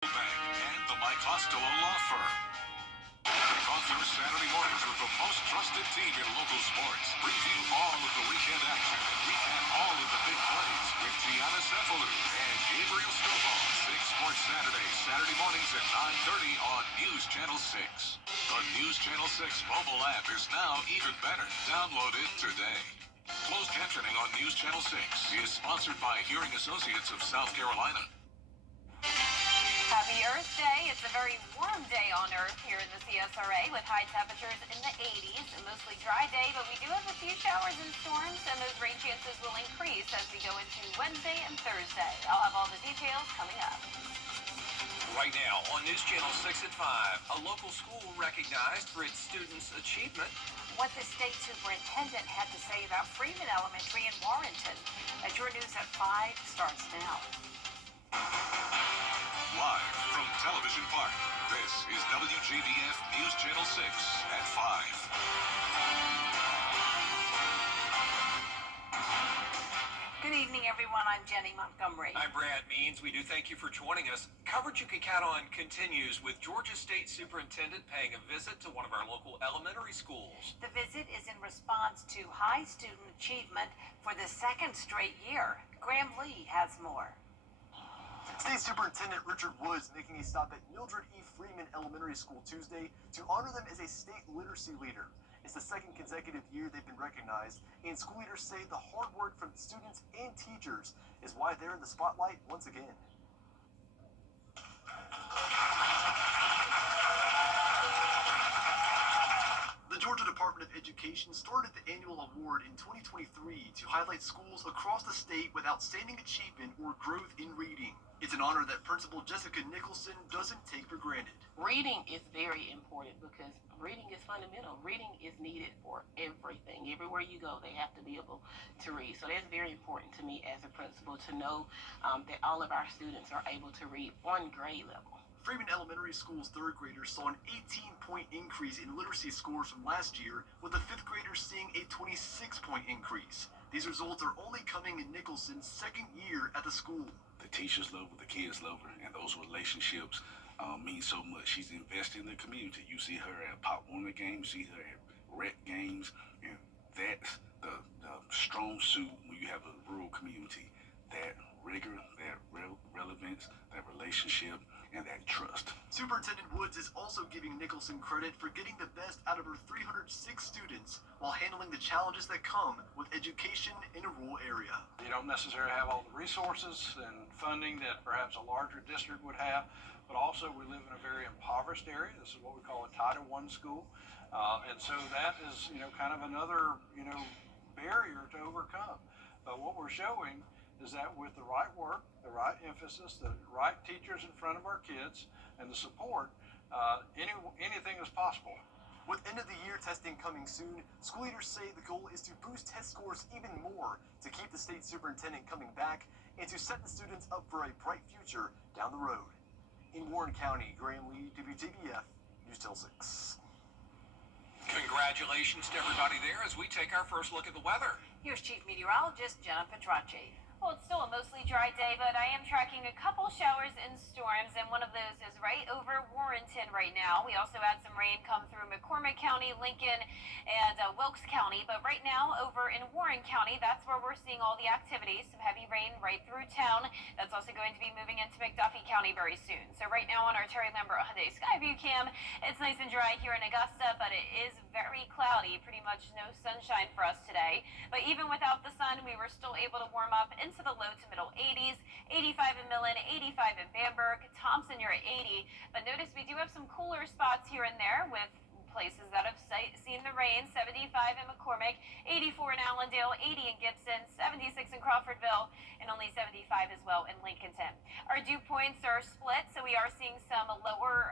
Bank and the Mike Costello Law Firm. Kick off your Saturday mornings with the most trusted team in local sports. Preview all of the weekend action and recap all of the big plays with Gianna Cephalou and Gabriel Stovall. 6 Sports Saturday, Saturday mornings at 9:30 on News Channel 6. The News Channel 6 mobile app is now even better. Download it today. Closed captioning on News Channel 6 is sponsored by Hearing Associates of South Carolina. Happy Earth Day. It's a very warm day on Earth here in the CSRA with high temperatures in the 80s. A mostly dry day, but we do have a few showers and storms, and those rain chances will increase as we go into Wednesday and Thursday. I'll have all the details coming up. Right now on News Channel 6 at 5, a local school recognized for its students' achievement. What the state superintendent had to say about Freeman Elementary in Warrenton. At your News at 5 starts now. Live from Television Park, this is WJBF News Channel 6 at 5. Good evening, everyone. I'm Jenny Montgomery. I'm Brad Means. We do thank you for joining us. Coverage you can count on continues with Georgia State Superintendent paying a visit to one of our local elementary schools. The visit is in response to high student achievement for the second straight year. Graham Lee has more. State Superintendent Richard Woods making a stop at Mildred E. Freeman Elementary School Tuesday to honor them as a state literacy leader. It's the second consecutive year they've been recognized, and school leaders say the hard work from students and teachers is why they're in the spotlight once again. The Georgia Department of Education started the annual award in 2023 to highlight schools across the state with outstanding achievement or growth in reading. It's an honor that Principal Jessica Nicholson doesn't take for granted. Reading is very important because reading is fundamental. Reading is needed for everything. Everywhere you go, they have to be able to read. So that's very important to me as a principal to know that all of our students are able to read on grade level. Freeman Elementary School's third graders saw an 18-point increase in literacy scores from last year, with the fifth graders seeing a 26-point increase. These results are only coming in Nicholson's second year at the school. The teachers love her, the kids love her, and those relationships mean so much. She's invested in the community. You see her at Pop Warner games, you see her at rec games, and that's the strong suit when you have a rural community. That rigor, that relevance, that relationship, and that trust. Superintendent Woods is also giving Nicholson credit for getting the best out of her 306 students while handling the challenges that come with education in a rural area. You don't necessarily have all the resources and funding that perhaps a larger district would have, but also we live in a very impoverished area. This is what we call a Title I school. And so that is, kind of another, barrier to overcome. But what we're showing is that with the right work, the right emphasis, the right teachers in front of our kids, and the support, anything is possible. With end of the year testing coming soon, school leaders say the goal is to boost test scores even more to keep the state superintendent coming back and to set the students up for a bright future down the road. In Warren County, Graham Lee, WJBF, News Channel 6. Congratulations to everybody there as we take our first look at the weather. Here's Chief Meteorologist Jenna Petracci. Well, it's still a mostly dry day, but I am tracking a couple showers and storms, and one of those is right over Warrenton right now. We also had some rain come through McCormick County, Lincoln, and Wilkes County, but right now over in Warren County, that's where we're seeing all the activity. Some heavy rain right through town. That's also going to be moving into McDuffie County very soon. So right now on our Terry Lambert Hyundai Skyview cam, it's nice and dry here in Augusta, but it is very cloudy. Pretty much no sunshine for us today. But even without the sun, we were still able to warm up into the low to middle 80s, 85 in Millen, 85 in Bamberg, Thompson, you're at 80. But notice we do have some cooler spots here and there with places that have seen the rain. 75 in McCormick, 84 in Allendale, 80 in Gibson, 76 in Crawfordville, and only 75 as well in Lincolnton. Our dew points are split, so we are seeing some lower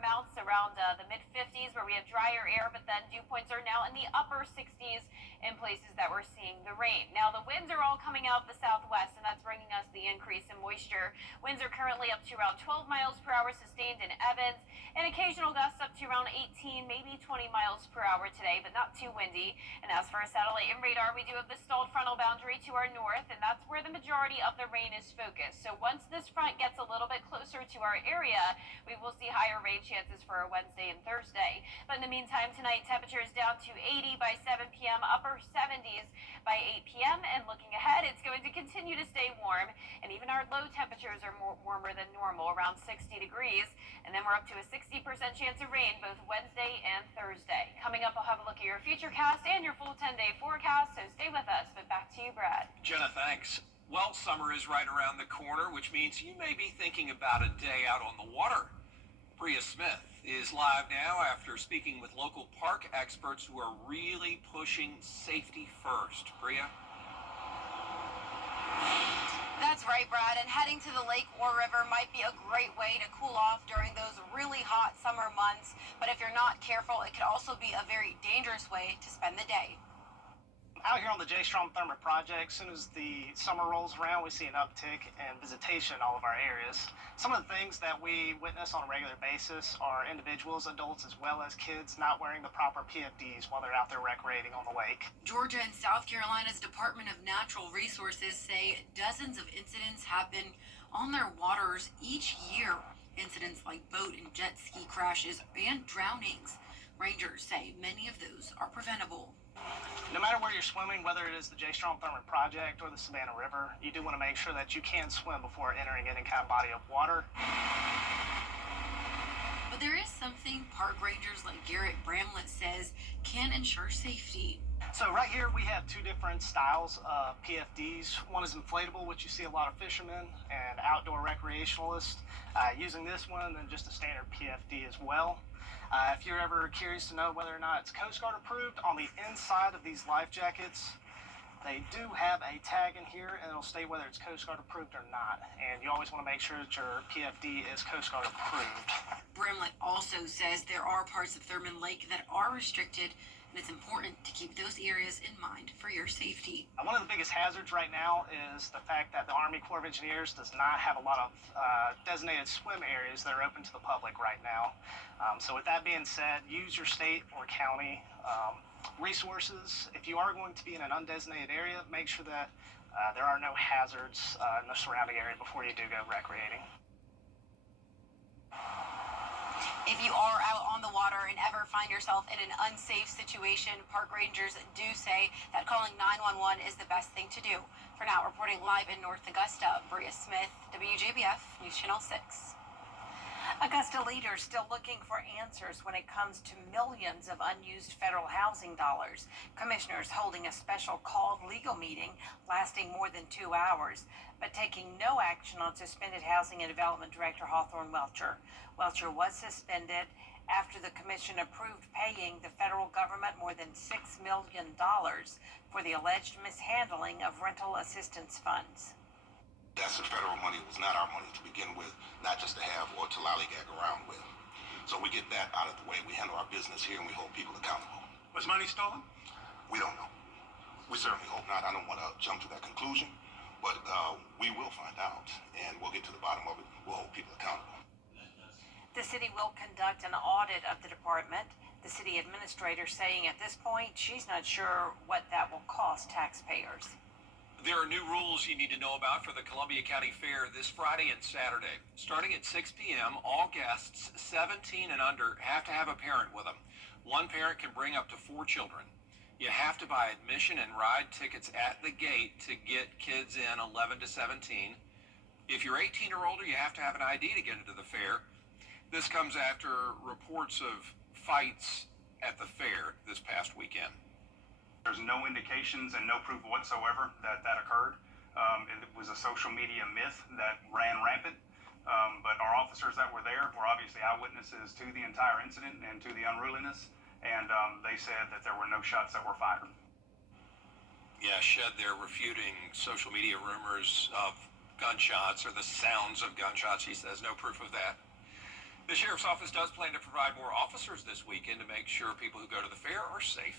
amounts around the mid 50s where we have drier air, but then dew points are now in the upper 60s in places that we're seeing the rain. Now the winds are all coming out the southwest, and that's bringing us the increase in moisture. Winds are currently up to around 12 miles per hour sustained in Evans, and occasional gusts up to around 18 18, maybe 20 miles per hour today, but not too windy. And as for our satellite and radar, we do have the stalled frontal boundary to our north, and that's where the majority of the rain is focused. So once this front gets a little bit closer to our area, we will see higher rain chances for our Wednesday and Thursday. But in the meantime, tonight, temperatures down to 80 by 7 p.m., upper 70s by 8 p.m. And looking ahead, it's going to continue to stay warm, and even our low temperatures are more warmer than normal, around 60 degrees. And then we're up to a 60% chance of rain both Wednesday and Thursday. Coming up, I'll have a look at your futurecast and your full 10-day forecast, so stay with us. But back to you, Brad. Jenna, thanks. Well, summer is right around the corner, which means you may be thinking about a day out on the water. Bria Smith is live now after speaking with local park experts who are really pushing safety first. Bria? That's right, Brad, and heading to the lake or river might be a great way to cool off during those really hot summer months, but if you're not careful, it could also be a very dangerous way to spend the day. Out here on the J. Strom Thermit Project, as soon as the summer rolls around, we see an uptick in visitation in all of our areas. Some of the things that we witness on a regular basis are individuals, adults, as well as kids not wearing the proper PFDs while they're out there recreating on the lake. Georgia and South Carolina's Department of Natural Resources say dozens of incidents happen on their waters each year. Incidents like boat and jet ski crashes and drownings. Rangers say many of those are preventable. No matter where you're swimming, whether it is the J. Strom Thermit Project or the Savannah River, you do want to make sure that you can swim before entering any kind of body of water. But there is something park rangers like Garrett Bramlett says can ensure safety. So right here we have two different styles of PFDs. One is inflatable, which you see a lot of fishermen and outdoor recreationalists using this one, and just a standard PFD as well. If you're ever curious to know whether or not it's Coast Guard approved, on the inside of these life jackets, they do have a tag in here, and it'll state whether it's Coast Guard approved or not. And you always want to make sure that your PFD is Coast Guard approved. Bramlett also says there are parts of Thurman Lake that are restricted, and it's important to keep those areas in mind for your safety. One of the biggest hazards right now is the fact that the Army Corps of Engineers does not have a lot of designated swim areas that are open to the public right now. So with that being said, use your state or county resources. If you are going to be in an undesignated area, make sure that there are no hazards in the surrounding area before you do go recreating. If you are out on the water and ever find yourself in an unsafe situation, park rangers do say that calling 911 is the best thing to do. For now, reporting live in North Augusta, Bria Smith, WJBF, News Channel 6. Augusta leaders still looking for answers when it comes to millions of unused federal housing dollars. Commissioners holding a special called legal meeting lasting more than 2 hours, but taking no action on suspended Housing and Development Director Hawthorne Welcher. Welcher was suspended after the commission approved paying the federal government more than $6 million for the alleged mishandling of rental assistance funds. That's the federal money. It was not our money to begin with, not just to have or to lollygag around with. So we get that out of the way. We handle our business here and we hold people accountable. Was money stolen? We don't know. We certainly hope not. I don't want to jump to that conclusion, but we will find out and we'll get to the bottom of it. We'll hold people accountable. The city will conduct an audit of the department. The city administrator saying at this point she's not sure what that will cost taxpayers. There are new rules you need to know about for the Columbia County Fair this Friday and Saturday. Starting at 6 p.m., all guests 17 and under have to have a parent with them. One parent can bring up to 4 children. You have to buy admission and ride tickets at the gate to get kids in 11 to 17. If you're 18 or older, you have to have an ID to get into the fair. This comes after reports of fights at the fair this past weekend. There's no indications and no proof whatsoever that that occurred. It was a social media myth that ran rampant. But our officers that were there were obviously eyewitnesses to the entire incident and to the unruliness. And they said that there were no shots that were fired. Yeah, Shed there refuting social media rumors of gunshots or the sounds of gunshots. He says no proof of that. The sheriff's office does plan to provide more officers this weekend to make sure people who go to the fair are safe.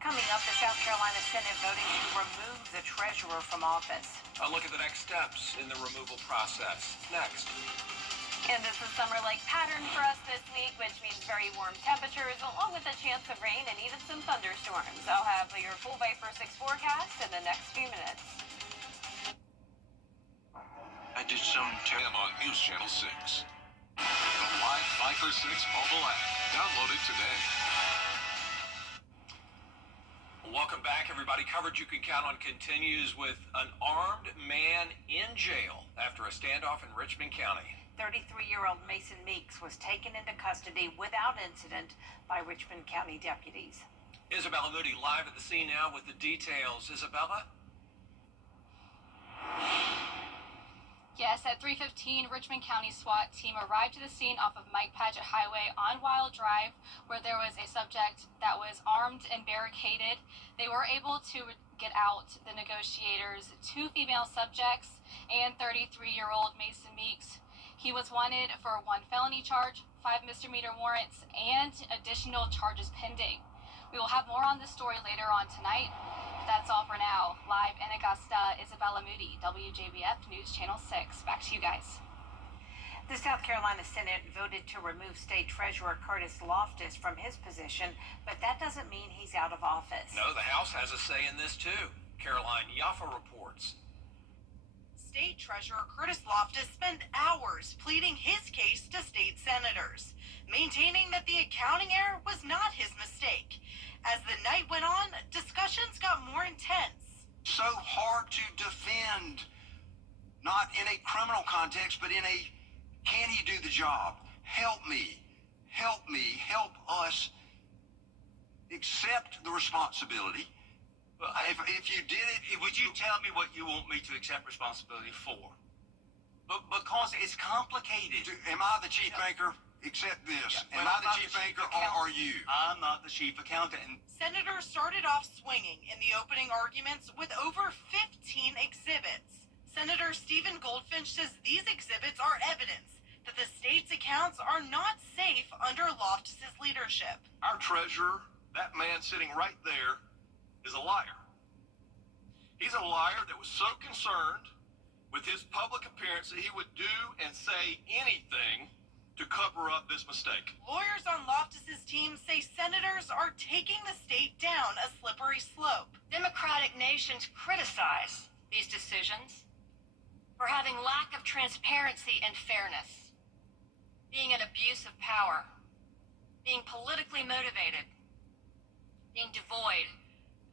Coming up, the South Carolina Senate voting to remove the treasurer from office. A look at the next steps in the removal process. Next. In And this is summer-like pattern for us this week, which means very warm temperatures, along with a chance of rain and even some thunderstorms. I'll have your full Viper 6 forecast in the next few minutes. I did some on News Channel 6. The live Viper 6 mobile app. Download it today. Welcome back, everybody. Coverage you can count on continues with an armed man in jail after a standoff in Richmond County. 33-year-old Mason Meeks was taken into custody without incident by Richmond County deputies. Isabella Moody live at the scene now with the details. Isabella? Yes, at 3:15, Richmond County SWAT team arrived to the scene off of Mike Paget Highway on Wild Drive, where there was a subject that was armed and barricaded. They were able to get out the negotiators, 2 female subjects, and 33-year-old Mason Meeks. He was wanted for 1 felony charge, 5 misdemeanor warrants, and additional charges pending. We will have more on this story later on tonight. That's all for now. Live in Augusta, Isabella Moody, WJBF News Channel 6. Back to you guys. The South Carolina Senate voted to remove State Treasurer Curtis Loftus from his position, but that doesn't mean he's out of office. No, the House has a say in this too. Caroline Yaffa reports. State Treasurer Curtis Loftus spent hours pleading his case to state senators, maintaining that the accounting error was not his mistake. As the night went on, discussions got more intense. So hard to defend, not in a criminal context, but in a, can he do the job? Help me, help us accept the responsibility. If you did it, would you tell me what you want me to accept responsibility for? But because it's complicated. Am I the chief banker? Accept this. Yeah, Am I the chief banker or are you? I'm not the chief accountant. Senators started off swinging in the opening arguments with over 15 exhibits. Senator Stephen Goldfinch says these exhibits are evidence that the state's accounts are not safe under Loftus's leadership. Our treasurer, that man sitting right there, is a liar. He's a liar that was so concerned with his public appearance that he would do and say anything to cover up this mistake. Lawyers on Loftus's team say senators are taking the state down a slippery slope. Democratic nations criticize these decisions for having lack of transparency and fairness, being an abuse of power, being politically motivated, being devoid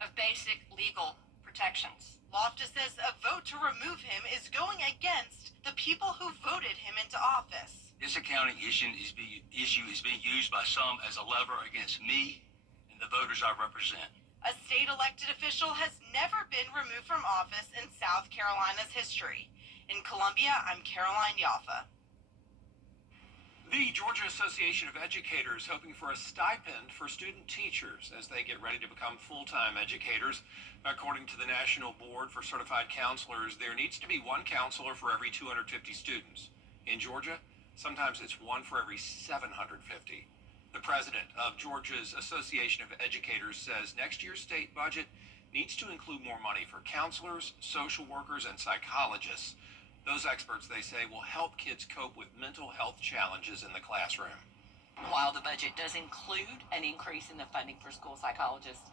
of basic legal protections. Loftus says a vote to remove him is going against the people who voted him into office. This accounting issue is being used by some as a lever against me and the voters I represent. A state elected official has never been removed from office in South Carolina's history. In Columbia, I'm Caroline Yaffa. The Georgia Association of Educators hoping for a stipend for student teachers as they get ready to become full-time educators. According to the National Board for Certified Counselors, there needs to be 1 counselor for every 250 students. In Georgia, sometimes it's 1 for every 750. The president of Georgia's Association of Educators says next year's state budget needs to include more money for counselors, social workers, and psychologists. Those experts, they say, will help kids cope with mental health challenges in the classroom. While the budget does include an increase in the funding for school psychologists,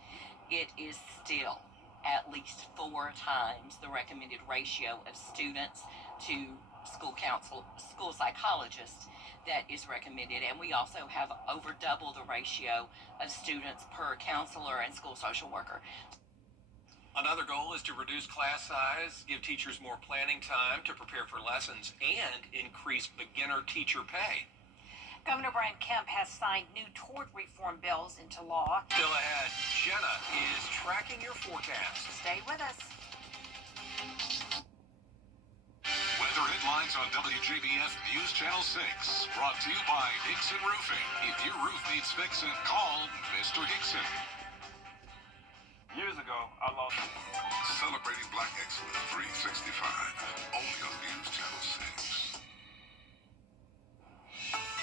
it is still at least 4 times the recommended ratio of students to school psychologists that is recommended, and we also have over double the ratio of students per counselor and school social worker. Another goal is to reduce class size, give teachers more planning time to prepare for lessons, and increase beginner teacher pay. Governor Brian Kemp has signed new tort reform bills into law. Still ahead, Jenna is tracking your forecast. Stay with us. Weather headlines on WJBF News Channel 6. Brought to you by Hickson Roofing. If your roof needs fixing, call Mr. Hickson. Years ago, I lost. Celebrating Black Excellence 365. Only on News Channel 6.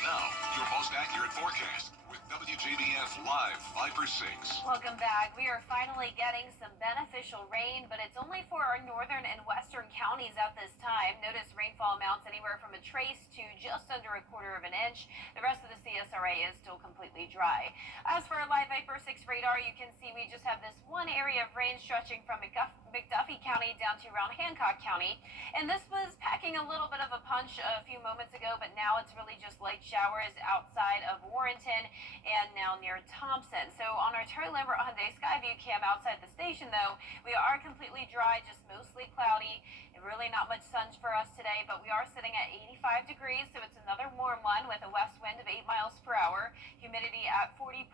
Now, your most accurate forecast with WJBF WJBF Live 5 or 6. Welcome back. We are finally getting some beneficial rain, but it's only for our northern and western counties at this time. Notice rainfall amounts anywhere from a trace to just under a quarter of an inch. The rest of the CSRA is still completely dry. As for our live Viper 6 radar, you can see we just have this one area of rain stretching from McDuffie County down to around Hancock County. And this was packing a little bit of a punch a few moments ago, but now it's really just light showers outside of Warrenton and now near Thompson. So on our Terry Lambert Hyundai Skyview cam outside the station, though, we are completely dry, just mostly cloudy, and really not much sun for us today, but we are sitting at 85 degrees, so it's another warm one with a west wind of 8 miles per hour, humidity at 40%.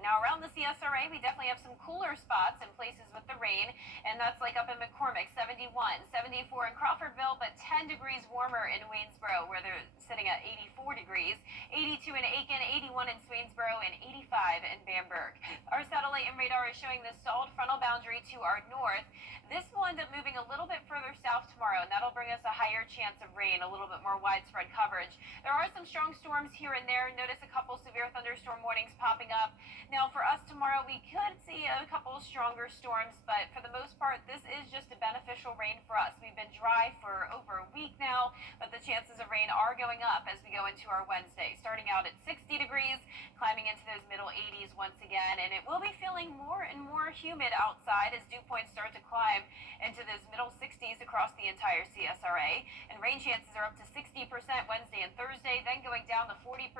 Now around the CSRA, we definitely have some cooler spots in places with the rain, and that's like up in McCormick, 71, 74 in Crawfordville, but 10 degrees warmer in Waynesboro, where they're sitting at 84 degrees, 82 in Aiken, 81 in Swainsboro, and 85 in Bamberg. Our satellite and radar is showing this stalled frontal boundary to our north. This will end up moving a little bit further south tomorrow, and that'll bring us a higher chance of rain, a little bit more widespread coverage. There are some strong storms here and there. Notice a couple severe thunderstorm warnings popping up. Now, for us tomorrow, we could see a couple stronger storms, but for the most part, this is just a beneficial rain for us. We've been dry for over a week now, but the chances of rain are going up as we go into our Wednesday, starting out at 60 degrees, climbing into those middle 80s once again, and it will be feeling more and more humid outside as dew points start to climb into those middle 60s across the entire CSRA, and rain chances are up to 60% Wednesday and Thursday, then going down to 40%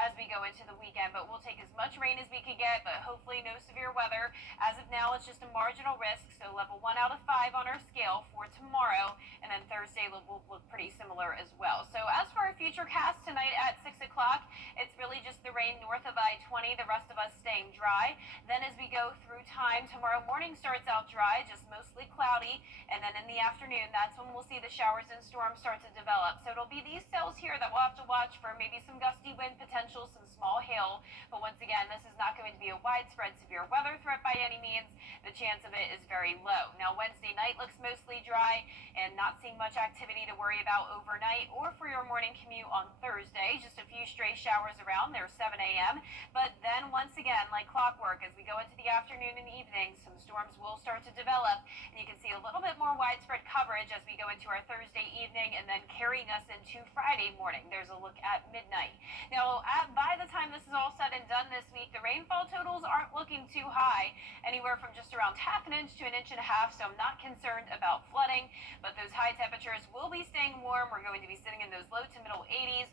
as we go into the weekend. But we'll take as much rain as we can get, but hopefully no severe weather. As of now, it's just a marginal risk, so level 1 out of 5 on our scale for tomorrow, and then Thursday will look pretty similar as well. So as for our future cast tonight at 6 o'clock, it's really just the rain north of I-20, the rest of us staying dry. Then as we go through time, tomorrow morning starts out dry, just mostly cloudy, and then in the afternoon, that's when we'll see the showers and storms start to develop. So it'll be these cells here that we'll have to watch for maybe some gusty wind potential, some small hail, but once again, this is not going to be a widespread severe weather threat by any means. The chance of it is very low. Now, Wednesday night looks mostly dry and not seeing much activity to worry about overnight or for your morning commute on Thursday. Just a few stray showers around there, 7 a.m. But then once again, like clockwork, as we go into the afternoon and evening, some storms will start to develop, and you can see a little bit more widespread coverage as we go into our Thursday evening and then carrying us into Friday morning. There's a look at midnight. Now, by the time this is all said and done this week, the rainfall totals aren't looking too high, anywhere from just around half an inch to an inch and a half, so I'm not concerned about flooding, but those high temperatures will be staying warm. We're going to be sitting in those low to middle 80s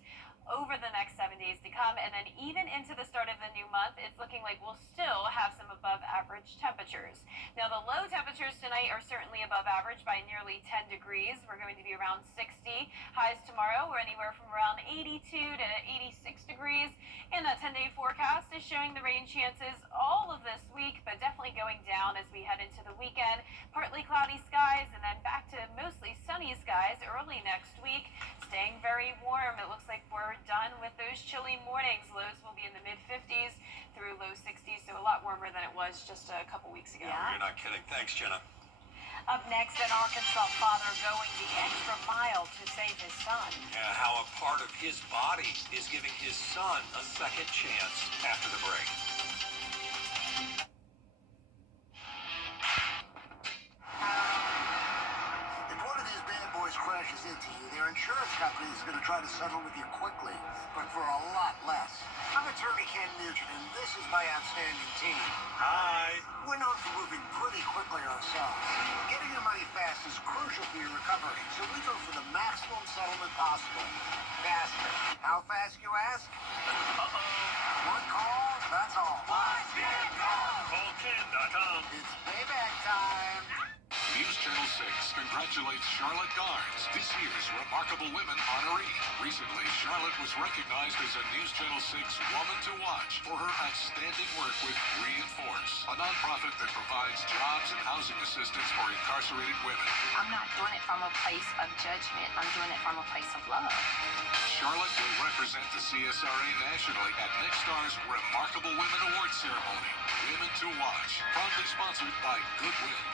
over the next 7 days to come, and then even into the start of the new month, it's looking like we'll still have some above average temperatures. Now, the low temperatures tonight are certainly above average by nearly 10 degrees. We're going to be around 60. Highs tomorrow are anywhere from around 82 to 86 degrees, and that 10-day forecast is showing the rain chances all of this week, but definitely going down as we head into the weekend. Partly cloudy skies, and then back to mostly sunny skies early next week, staying very warm. It looks like we're done with those chilly mornings. Lows will be in the mid-50s through low 60s, so a lot warmer than it was just a couple weeks ago. You're not kidding. Thanks, Jenna. Up next, an Arkansas father going the extra mile to save his son. Yeah, how a part of his body is giving his son a second chance after the break. If one of these bad boys crashes into you, their insurance company is going to try to settle with you quickly, but for a lot less. I'm attorney Ken Nugent, and this is my outstanding team. Hi. We're known for moving pretty quickly ourselves. Getting your money fast is crucial for your recovery, so we go for the maximum settlement possible. Faster. How fast, you ask? One call, that's all. Call Ken.com. It's payback time. News Channel 6 congratulates Charlotte Garnes, this year's Remarkable Women honoree. Recently, Charlotte was recognized as a News Channel 6 Woman to Watch for her outstanding work with Reinforce, a nonprofit that provides jobs and housing assistance for incarcerated women. I'm not doing it from a place of judgment. I'm doing it from a place of love. Charlotte will represent the CSRA nationally at next star's Remarkable Women Awards ceremony. Women to Watch, proudly sponsored by Goodwill.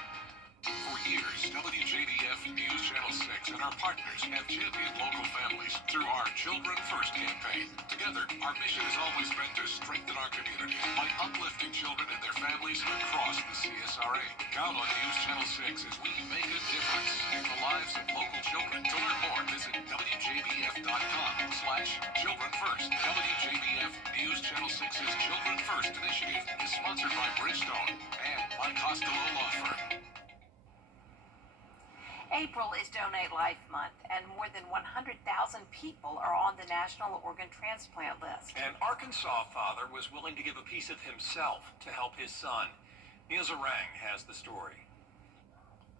For years, WJBF News Channel 6 and our partners have championed local families through our Children First campaign. Together, our mission has always been to strengthen our community by uplifting children and their families across the CSRA. Count on News Channel 6 as we make a difference in the lives of local children. To learn more, visit WJBF.com/Children First. WJBF News Channel 6's Children First initiative is sponsored by Bridgestone and my Costello Law Firm. April is Donate Life Month, and more than 100,000 people are on the National Organ Transplant list. An Arkansas father was willing to give a piece of himself to help his son. Neil Zarang has the story.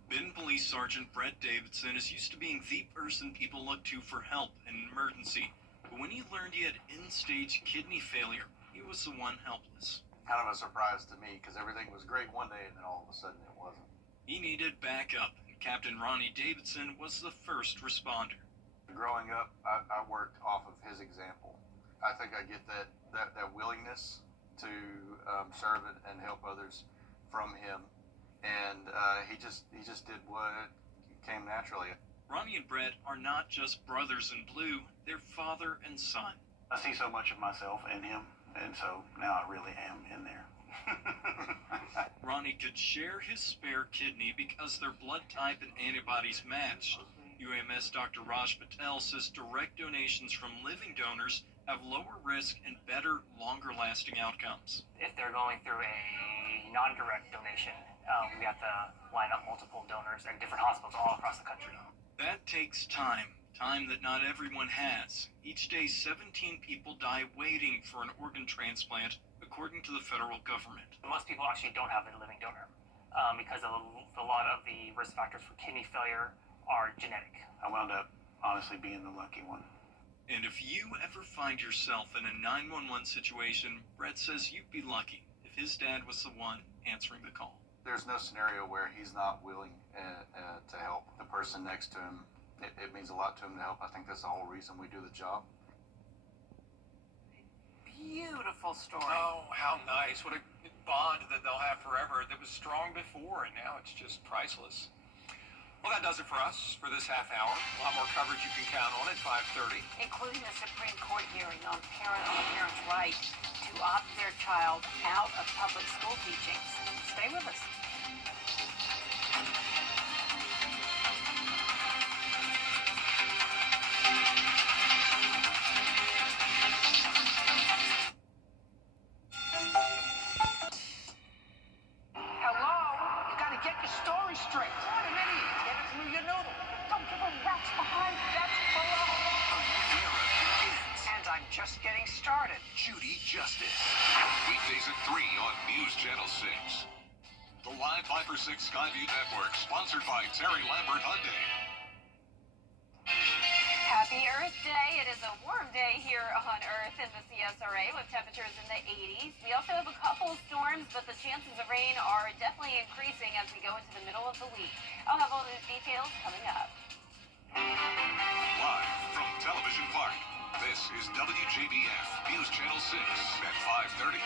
Benton Police Sergeant Brett Davidson is used to being the person people look to for help in an emergency. But when he learned he had end-stage kidney failure, he was the one helpless. Kind of a surprise to me because everything was great one day and then all of a sudden it wasn't. He needed backup, and Captain Ronnie Davidson was the first responder. Growing up, I worked off of his example. I think I get that willingness to serve and help others from him, and he just did what came naturally. Ronnie and Brett are not just brothers in blue, they're father and son. I see so much of myself in him, and so now I really am in there. Ronnie could share his spare kidney because their blood type and antibodies matched. UAMS Dr. Raj Patel says direct donations from living donors have lower risk and better, longer-lasting outcomes. If they're going through a non-direct donation, we have to line up multiple donors at different hospitals all across the country. That takes time that not everyone has. Each day, 17 people die waiting for an organ transplant, according to the federal government. Most people actually don't have a living donor because a lot of the risk factors for kidney failure are genetic. I wound up honestly being the lucky one. And if you ever find yourself in a 911 situation, Brett says you'd be lucky if his dad was the one answering the call. There's no scenario where he's not willing to help the person next to him. It means a lot to him to help. I think that's the whole reason we do the job. Beautiful story. Oh, how nice. What a bond that they'll have forever that was strong before, and now it's just priceless. Well, that does it for us for this half hour. A lot more coverage you can count on at 5:30. Including a Supreme Court hearing on parents' right to opt their child out of public school teachings. Stay with us. Just getting started. Judy Justice. Weekdays at 3 on News Channel 6. The Live 5 for 6 Skyview Network, sponsored by Terry Lambert Hyundai. Happy Earth Day. It is a warm day here on Earth in the CSRA with temperatures in the 80s. We also have a couple storms, but the chances of rain are definitely increasing as we go into the middle of the week. I'll have all those details coming up. Live from Television Park, this is WJBF News Channel 6 at 5:30.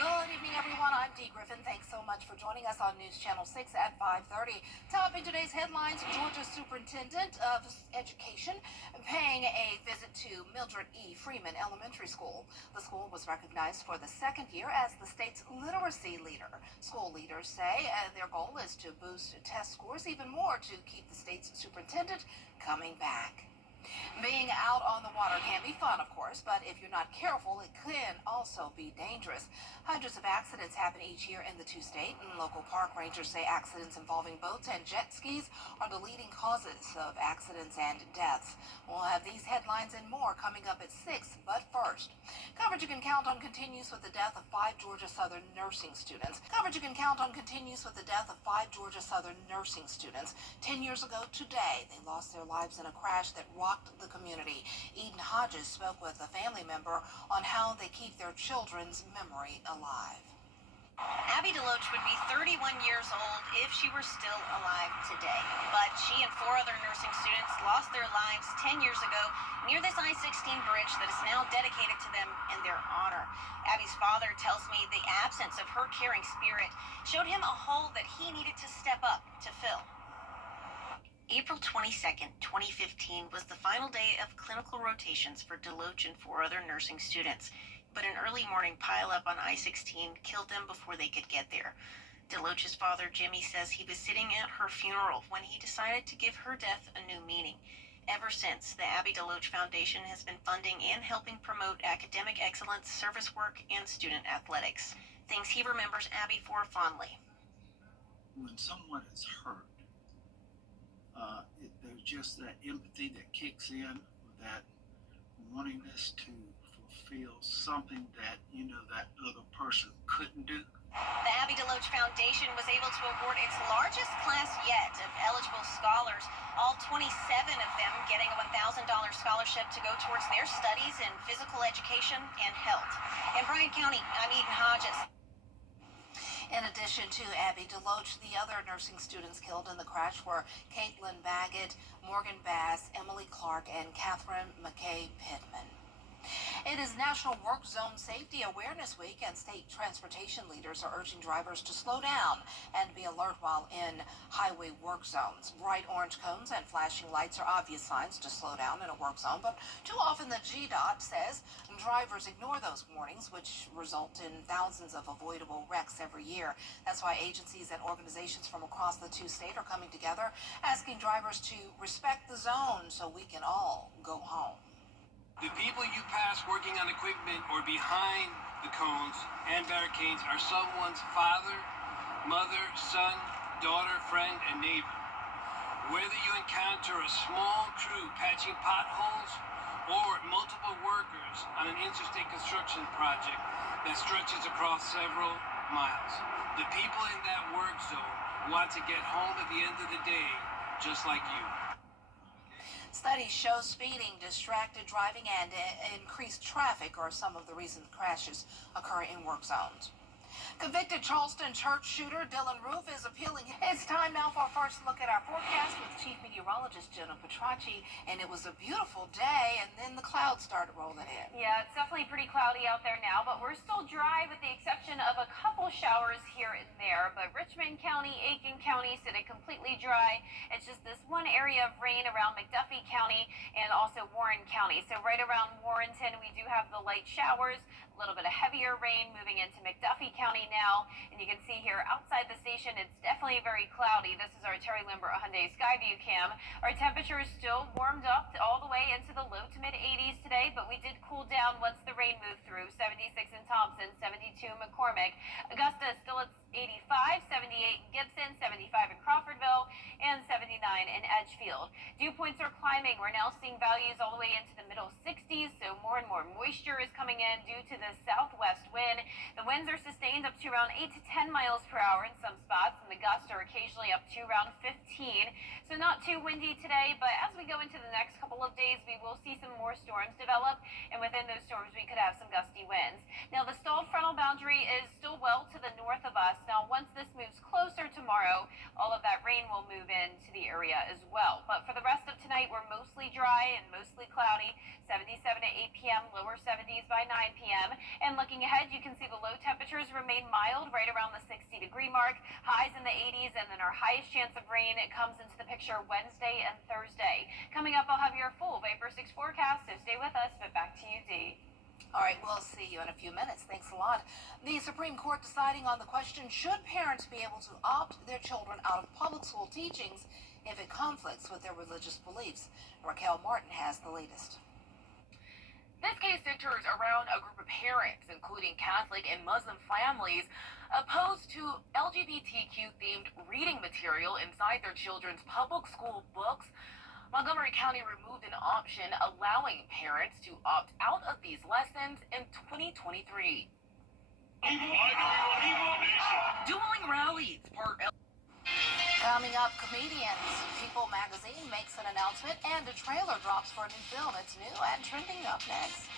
Good evening, everyone. I'm Dee Griffin. Thanks so much for joining us on News Channel 6 at 5:30. Topping today's headlines, Georgia Superintendent of Education paying a visit to Mildred E. Freeman Elementary School. The school was recognized for the second year as the state's literacy leader. School leaders say their goal is to boost test scores even more to keep the state's superintendent coming back. Being out on the water can be fun, of course, but if you're not careful, it can also be dangerous. Hundreds of accidents happen each year in the two-state, and local park rangers say accidents involving boats and jet skis are the leading causes of accidents and deaths. We'll have these headlines and more coming up at 6, but first, coverage you can count on continues with the death of 5 Georgia Southern nursing students. Coverage you can count on continues with the death of 5 Georgia Southern nursing students. 10 years ago today, they lost their lives in a crash that rocked the community. Eden Hodges spoke with a family member on how they keep their children's memory alive. Abby Deloach would be 31 years old if she were still alive today. But she and 4 other nursing students lost their lives 10 years ago near this I-16 bridge that is now dedicated to them in their honor. Abby's father tells me the absence of her caring spirit showed him a hole that he needed to step up to fill. April 22nd, 2015 was the final day of clinical rotations for Deloach and 4 other nursing students. But an early morning pileup on I-16 killed them before they could get there. Deloach's father, Jimmy, says he was sitting at her funeral when he decided to give her death a new meaning. Ever since, the Abby Deloach Foundation has been funding and helping promote academic excellence, service work, and student athletics. Things he remembers Abby for fondly. When someone is hurt, there's just that empathy that kicks in, that wantingness to fulfill something that, that other person couldn't do. The Abby Deloach Foundation was able to award its largest class yet of eligible scholars, all 27 of them getting a $1,000 scholarship to go towards their studies in physical education and health. In Bryan County, I'm Eden Hodges. In addition to Abby Deloach, the other nursing students killed in the crash were Caitlin Baggett, Morgan Bass, Emily Clark, and Catherine McKay Pittman. It is National Work Zone Safety Awareness Week, and state transportation leaders are urging drivers to slow down and be alert while in highway work zones. Bright orange cones and flashing lights are obvious signs to slow down in a work zone, but too often the GDOT says drivers ignore those warnings, which result in thousands of avoidable wrecks every year. That's why agencies and organizations from across the 2 states are coming together, asking drivers to respect the zone so we can all go home. The people you pass working on equipment or behind the cones and barricades are someone's father, mother, son, daughter, friend, and neighbor. Whether you encounter a small crew patching potholes or multiple workers on an interstate construction project that stretches across several miles, the people in that work zone want to get home at the end of the day just like you. Studies show speeding, distracted driving, and increased traffic are some of the reasons crashes occur in work zones. Convicted Charleston church shooter Dylan Roof is appealing. It's time now for our first look at our forecast with Chief Meteorologist Jenna Petracci. And it was a beautiful day, and then the clouds started rolling in. Yeah, it's definitely pretty cloudy out there now, but we're still dry with the exception of a couple showers here and there. But Richmond County, Aiken County sitting completely dry. It's just this one area of rain around McDuffie County and also Warren County. So right around Warrenton, we do have the light showers, a little bit of heavier rain moving into McDuffie County now, and you can see here outside the station it's definitely very cloudy. This is our Terry Limber Hyundai Skyview cam. Our temperature is still warmed up all the way into the low to mid 80s today, but we did cool down once the rain moved through. 76 in Thompson, 72 in McCormick. Augusta still at 85, 78 in Gibson, 75 in Crawfordville, and 79 in Edgefield. Dew points are climbing. We're now seeing values all the way into the middle 60s, so more and more moisture is coming in due to the southwest wind. The winds are sustained up to around 8 to 10 miles per hour in some spots, and the gusts are occasionally up to around 15. So not too windy today, but as we go into the next couple of days, we will see some more storms develop, and within those storms, we could have some gusty winds. Now, the stalled frontal boundary is still well to the north of us. Now, once this moves closer tomorrow, all of that rain will move into the area as well. But for the rest of tonight, we're mostly dry and mostly cloudy. 77 at 8 p.m., lower 70s by 9 p.m. And looking ahead, you can see the low temperatures remain mild right around the 60-degree mark, highs in the 80s, and then our highest chance of rain, it comes into the picture Wednesday and Thursday. Coming up, I'll have your full Vapor 6 forecast, so stay with us, but back to you, Dee. All right, we'll see you in a few minutes. Thanks a lot. The Supreme Court deciding on the question, should parents be able to opt their children out of public school teachings if it conflicts with their religious beliefs? Raquel Martin has the latest. This case centers around a group of parents, including Catholic and Muslim families, opposed to LGBTQ-themed reading material inside their children's public school books. Montgomery County removed an option allowing parents to opt out of these lessons in 2023. Dueling rallies, part L. Coming up, comedians. People magazine makes an announcement and a trailer drops for a new film. It's new and trending up next.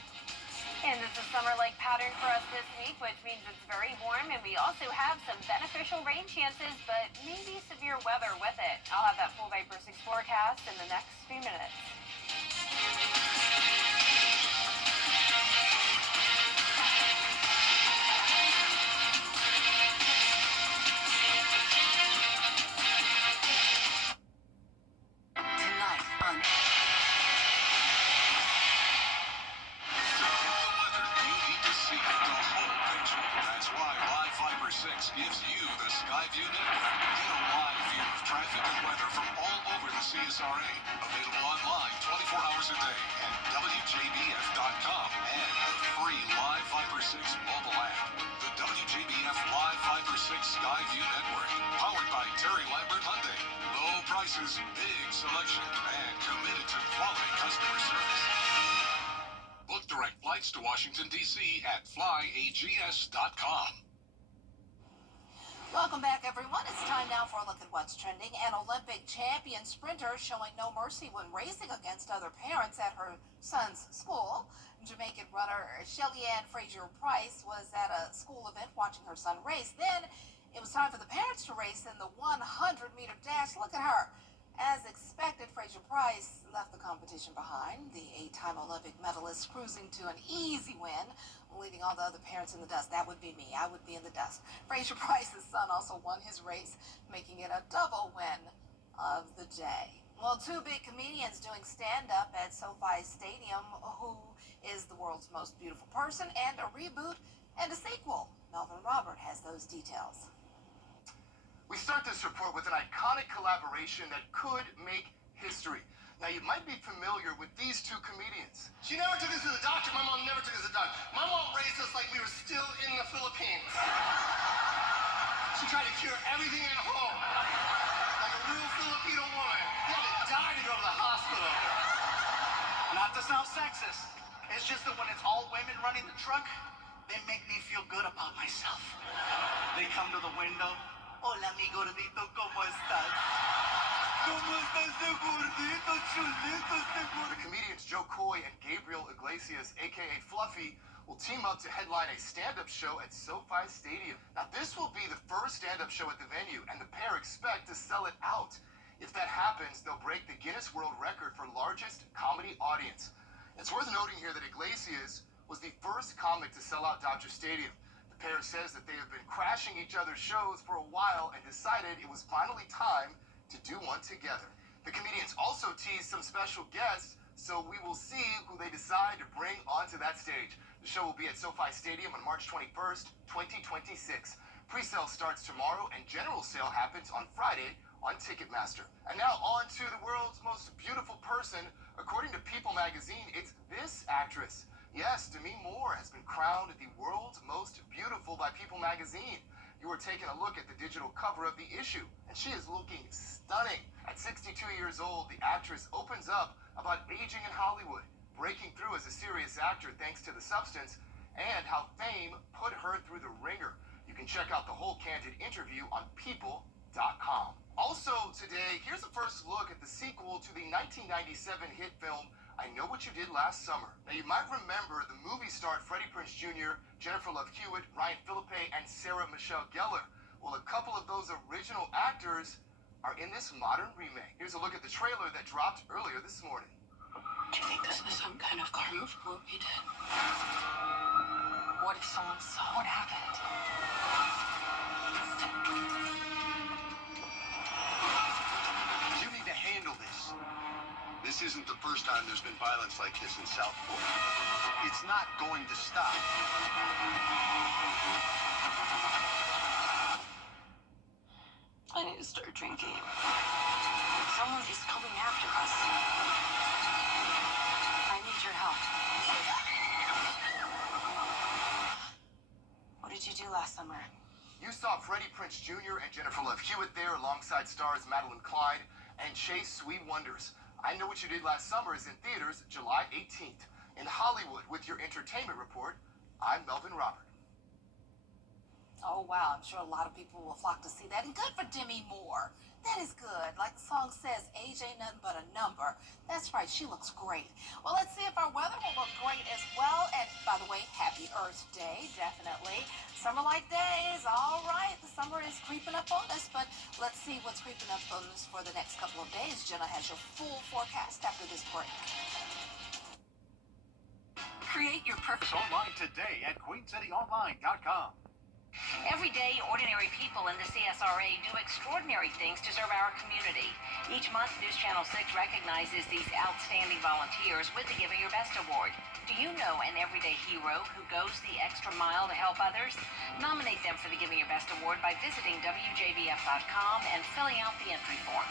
And this is summer-like pattern for us this week, which means it's very warm, and we also have some beneficial rain chances, but maybe severe weather with it. I'll have that full Viper 6 forecast in the next few minutes. Tonight on... That's why Live Fiber 6 gives you the Skyview network. Get a live view of traffic and weather from all over the CSRA. Available online 24 hours a day at WJBF.com and the free Live Fiber 6 mobile app. The WJBF Live Fiber 6 Skyview network. Powered by Terry Lambert Hyundai. Low prices, big selection, and committed to quality customer service. Book direct flights to Washington, D.C. at flyags.com. Welcome back, everyone. It's time now for a look at what's trending. An Olympic champion sprinter showing no mercy when racing against other parents at her son's school. Jamaican runner Shelly-Ann Fraser-Price was at a school event watching her son race. Then it was time for the parents to race in the 100-meter dash. Look at her. As expected, Fraser-Price left the competition behind. The 8-time Olympic medalist cruising to an easy win, leaving all the other parents in the dust. That would be me. I would be in the dust. Fraser-Price's son also won his race, making it a double win of the day. Well, two big comedians doing stand-up at SoFi Stadium. Who is the world's most beautiful person? And a reboot and a sequel. Melvin Robert has those details. We start this report with an iconic collaboration that could make history. Now, you might be familiar with these two comedians. She never took us to the doctor. My mom never took us to the doctor. My mom raised us like we were still in the Philippines. She tried to cure everything at home. Like a real Filipino woman. You had to die to go to the hospital. Not to sound sexist, it's just that when it's all women running the truck, they make me feel good about myself. They come to the window. Hola, mi gordito, ¿cómo estás? ¿Cómo estás, gordito, chulito, The comedians Joe Coy and Gabriel Iglesias, a.k.a. Fluffy, will team up to headline a stand-up show at SoFi Stadium. Now, this will be the first stand-up show at the venue, and the pair expect to sell it out. If that happens, they'll break the Guinness World Record for largest comedy audience. It's worth noting here that Iglesias was the first comic to sell out Dodger Stadium. The pair says that they have been crashing each other's shows for a while and decided it was finally time to do one together. The comedians also tease some special guests, so we will see who they decide to bring onto that stage. The show will be at SoFi Stadium on March 21st, 2026. Pre-sale starts tomorrow and general sale happens on Friday on Ticketmaster. And now on to the world's most beautiful person. According to People magazine, it's this actress. Yes, Demi Moore has been crowned the world's most beautiful by People magazine. You are taking a look at the digital cover of the issue, and she is looking stunning. At 62 years old, the actress opens up about aging in Hollywood, breaking through as a serious actor thanks to The Substance, and how fame put her through the ringer. You can check out the whole candid interview on People.com. Also today, here's a first look at the sequel to the 1997 hit film I Know What You Did Last Summer. Now, you might remember the movie starred Freddie Prinze Jr., Jennifer Love Hewitt, Ryan Philippe, and Sarah Michelle Gellar. Well, a couple of those original actors are in this modern remake. Here's a look at the trailer that dropped earlier this morning. Do you think this was some kind of karma for what we did? What if someone saw what happened? You need to handle this. This isn't the first time there's been violence like this in Southport. It's not going to stop. I need to start drinking. Someone is coming after us. I need your help. What did you do last summer? You saw Freddie Prinze Jr. and Jennifer Love Hewitt there alongside stars Madeline Klein and Chase Sweet Wonders. I Know What You Did Last Summer is in theaters July 18th. In Hollywood, with your entertainment report, I'm Melvin Robert. Oh, wow. I'm sure a lot of people will flock to see that. And good for Demi Moore. That is good. Like the song says, age ain't nothing but a number. That's right, she looks great. Well, let's see if our weather will look great as well. And by the way, happy Earth Day, definitely. Summer-like days, all right. The summer is creeping up on us, but let's see what's creeping up on us for the next couple of days. Jenna has your full forecast after this break. Create your purpose online today at QueenCityOnline.com. Every day, ordinary people in the CSRA do extraordinary things to serve our community. Each month, News Channel 6 recognizes these outstanding volunteers with the Giving Your Best Award. Do you know an everyday hero who goes the extra mile to help others? Nominate them for the Giving Your Best Award by visiting WJBF.com and filling out the entry form.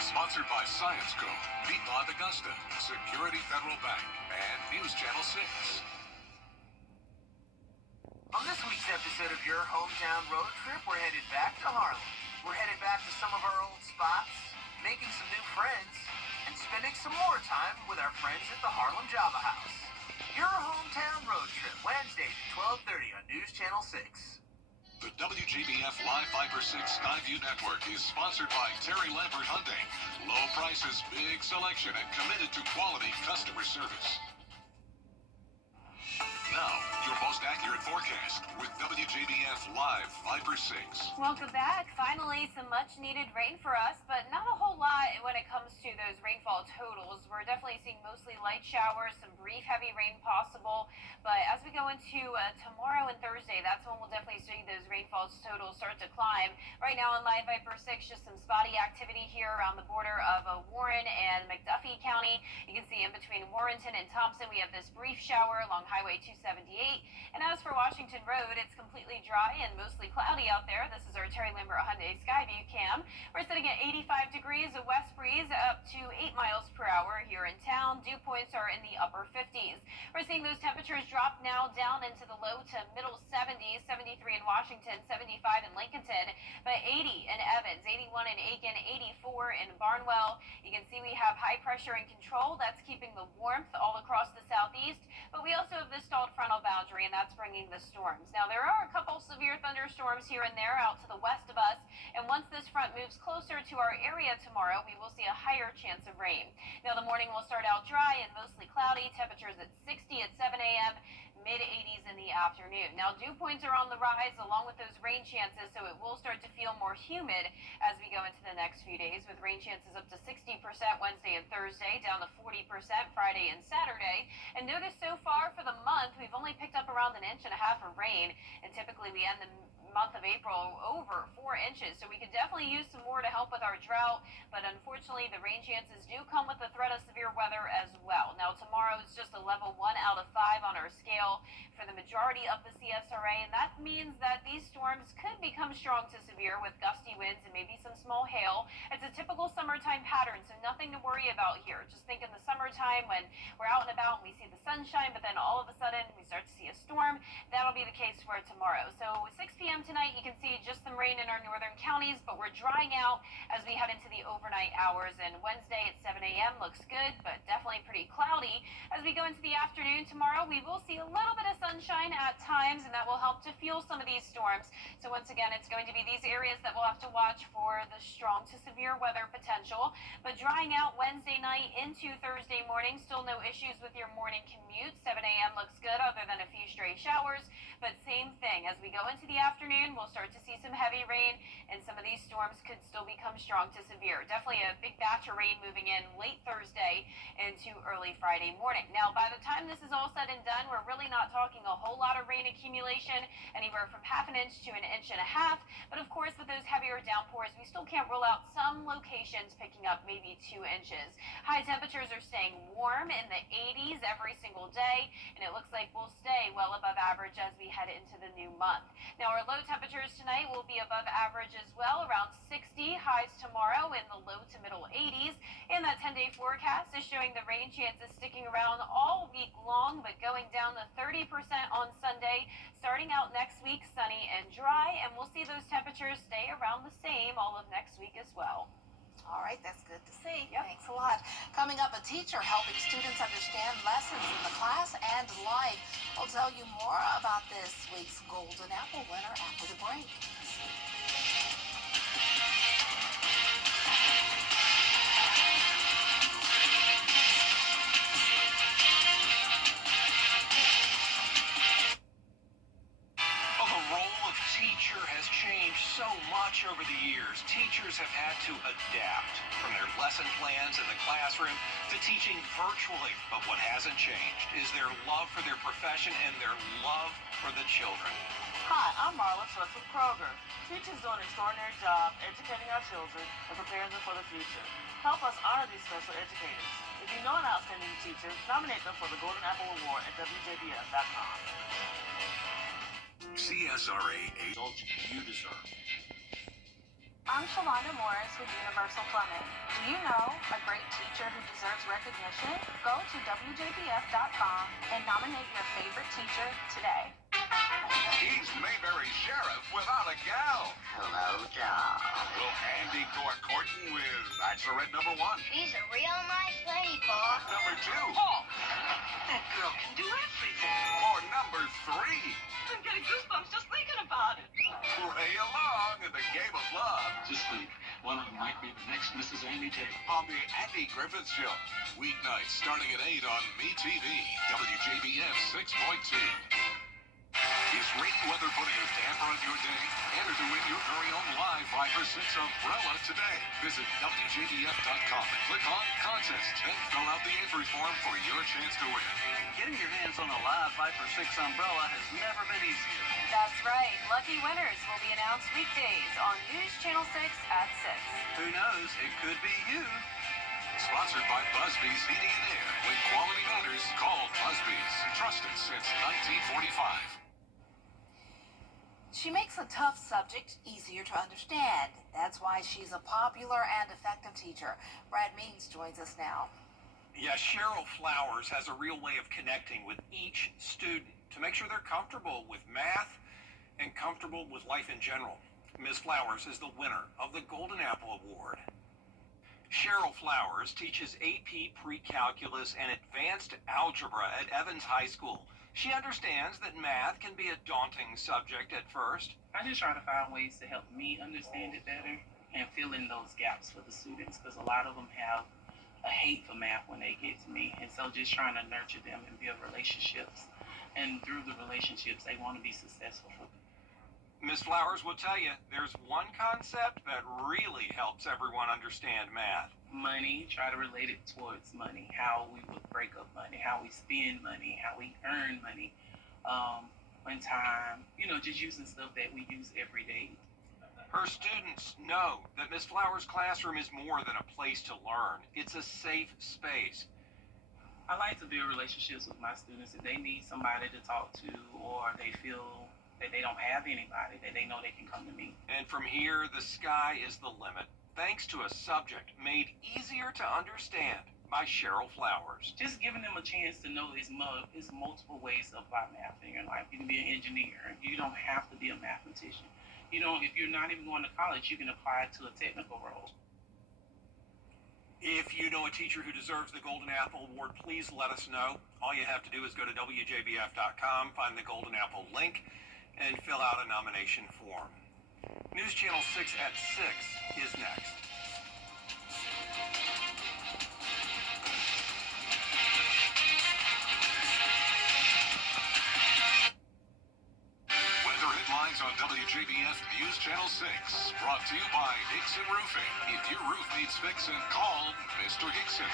Sponsored by Science Co., Piedmont Augusta, Security Federal Bank, and News Channel 6. On this week's episode of Your Hometown Road Trip, we're headed back to Harlem. We're headed back to some of our old spots, making some new friends, and spending some more time with our friends at the Harlem Java House. Your Hometown Road Trip, Wednesdays at 12:30 on News Channel 6. The WJBF Live Viper 6 Skyview Network is sponsored by Terry Lambert Hyundai. Low prices, big selection, and committed to quality customer service. Now, your most accurate forecast with WJBF Live Viper 6. Welcome back. Finally, some much-needed rain for us, but not a whole lot when it comes to those rainfall totals. We're definitely seeing mostly light showers, some brief heavy rain possible, but as we go into tomorrow and Thursday, that's when we'll definitely see those rainfall totals start to climb. Right now on Live Viper 6, just some spotty activity here around the border of Warren and McDuffie County. You can see in between Warrenton and Thompson, we have this brief shower along Highway 278. And as for Washington Road, it's completely dry and mostly cloudy out there. This is our Terry Lambert Hyundai Skyview cam. We're sitting at 85 degrees, a west breeze up to 8 miles per hour here in town. Dew points are in the upper 50s. We're seeing those temperatures drop now down into the low to middle 70s, 73 in Washington, 75 in Lincolnton, but 80 in Evans, 81 in Aiken, 84 in Barnwell. You can see we have high pressure in control. That's keeping the warmth all across the southeast, but we also have this stalled frontal boundary, and that's bringing the storms. Now, there are a couple severe thunderstorms here and there out to the west of us, and once this front moves closer to our area tomorrow, we will see a higher chance of rain. Now, the morning will start out dry and mostly cloudy, temperatures at 60 at 7 a.m., mid-80s in the afternoon. Now, dew points are on the rise along with those rain chances, so it will start to feel more humid as we go into the next few days, with rain chances up to 60% Wednesday and Thursday, down to 40% Friday and Saturday. And notice so far for the month, we've only picked up around 1.5 inches of rain, and typically we end the month of April over 4 inches, so we could definitely use some more to help with our drought, but unfortunately the rain chances do come with the threat of severe weather as well. Now, tomorrow is just a level 1 out of 5 on our scale for the majority of the CSRA, and that means that these storms could become strong to severe with gusty winds and maybe some small hail. It's a typical summertime pattern, so nothing to worry about here. Just think in the summertime when we're out and about and we see the sunshine, but then all of a sudden we start to see a storm. That'll be the case for tomorrow. So 6 p.m. tonight, you can see just some rain in our northern counties, but we're drying out as we head into the overnight hours. And Wednesday at 7 a.m. looks good, but definitely pretty cloudy. As we go into the afternoon tomorrow, we will see a little bit of sunshine at times, and that will help to fuel some of these storms. So once again, it's going to be these areas that we'll have to watch for the strong to severe weather potential. But drying out Wednesday night into Thursday morning, still no issues with your morning commute. 7 a.m. looks good other than a few stray showers, but same thing. As we go into the afternoon, we'll start to see some heavy rain, and some of these storms could still become strong to severe. Definitely a big batch of rain moving in late Thursday into early Friday morning. Now, by the time this is all said and done, we're really not talking a whole lot of rain accumulation, anywhere from 1/2 inch to 1.5 inches. But of course, with those heavier downpours, we still can't rule out some locations picking up maybe 2 inches. High temperatures are staying warm in the 80s every single day, and it looks like we'll stay well above average as we head into the new month. Now, our low temperatures tonight will be above average as well, around 60. Highs tomorrow in the low to middle 80s. And that 10-day forecast is showing the rain chances sticking around all week long, but going down to 30% on Sunday. Starting out next week, sunny and dry, and we'll see those temperatures stay around the same all of next week as well. All right, that's good to see. Yep. Thanks a lot. Coming up, a teacher helping students understand lessons in the class and life. We'll tell you more about this week's Golden Apple winner after the break. teachers have had to adapt from their lesson plans in the classroom to teaching virtually. But what hasn't changed is their love for their profession and their love for the children. Hi, I'm Marla Schutz with Kroger. Teachers do an extraordinary job educating our children and preparing them for the future. Help us honor these special educators. If you know an outstanding teacher, nominate them for the Golden Apple Award at WJBF.com. CSRA results you deserve. I'm Shalonda Morris with Universal Plumbing. Do you know a great teacher who deserves recognition? Go to WJBF.com and nominate your favorite teacher today. He's Mayberry Sheriff without a gal. Hello, John. Will Andy go a courting with Bachelorette number 1? She's a real nice lady, Paul. Number 2? Oh, that girl can do everything. Or number 3? I'm getting goosebumps just thinking about it. Play along in the game of love. Just think, one of them might be the next Mrs. Andy Tate. On the Andy Griffith Show. Weeknights starting at 8 on MeTV. WJBF 6.2. Is rainy weather putting a damper on your day? Enter to win your very own live Viper 6 umbrella today. Visit WJBF.com and click on Contest and fill out the entry form for your chance to win. Getting your hands on a live Viper 6 umbrella has never been easier. That's right. Lucky winners will be announced weekdays on News Channel 6 at 6. Who knows? It could be you. Sponsored by Busby's Heating and Air. When quality matters, call Busby's. Trusted since 1945. She makes a tough subject easier to understand. That's why she's a popular and effective teacher. Brad Means joins us now. Yeah, Cheryl Flowers has a real way of connecting with each student to make sure they're comfortable with math and comfortable with life in general. Ms. Flowers is the winner of the Golden Apple Award. Cheryl Flowers teaches AP Pre-Calculus and Advanced Algebra at Evans High School. She understands that math can be a daunting subject at first. I just try to find ways to help me understand it better and fill in those gaps for the students, because a lot of them have a hate for math when they get to me. And so just trying to nurture them and build relationships. And through the relationships, they want to be successful. Ms. Flowers will tell you there's one concept that really helps everyone understand math. Money, try to relate it towards money, how we would break up money, how we spend money, how we earn money, on time, just using stuff that we use every day. Her students know that Ms. Flowers' classroom is more than a place to learn. It's a safe space. I like to build relationships with my students. If they need somebody to talk to, or they feel that they don't have anybody, that they know they can come to me. And from here, the sky is the limit, thanks to a subject made easier to understand by Cheryl Flowers. Just giving them a chance to know there's multiple ways to apply math in your life. You can be an engineer. You don't have to be a mathematician. If you're not even going to college, you can apply it to a technical role. If you know a teacher who deserves the Golden Apple Award, please let us know. All you have to do is go to WJBF.com, find the Golden Apple link, and fill out a nomination form. News Channel 6 at 6 is next. Weather headlines on WJBF News Channel 6. Brought to you by Hickson Roofing. If your roof needs fixing, call Mr. Hickson.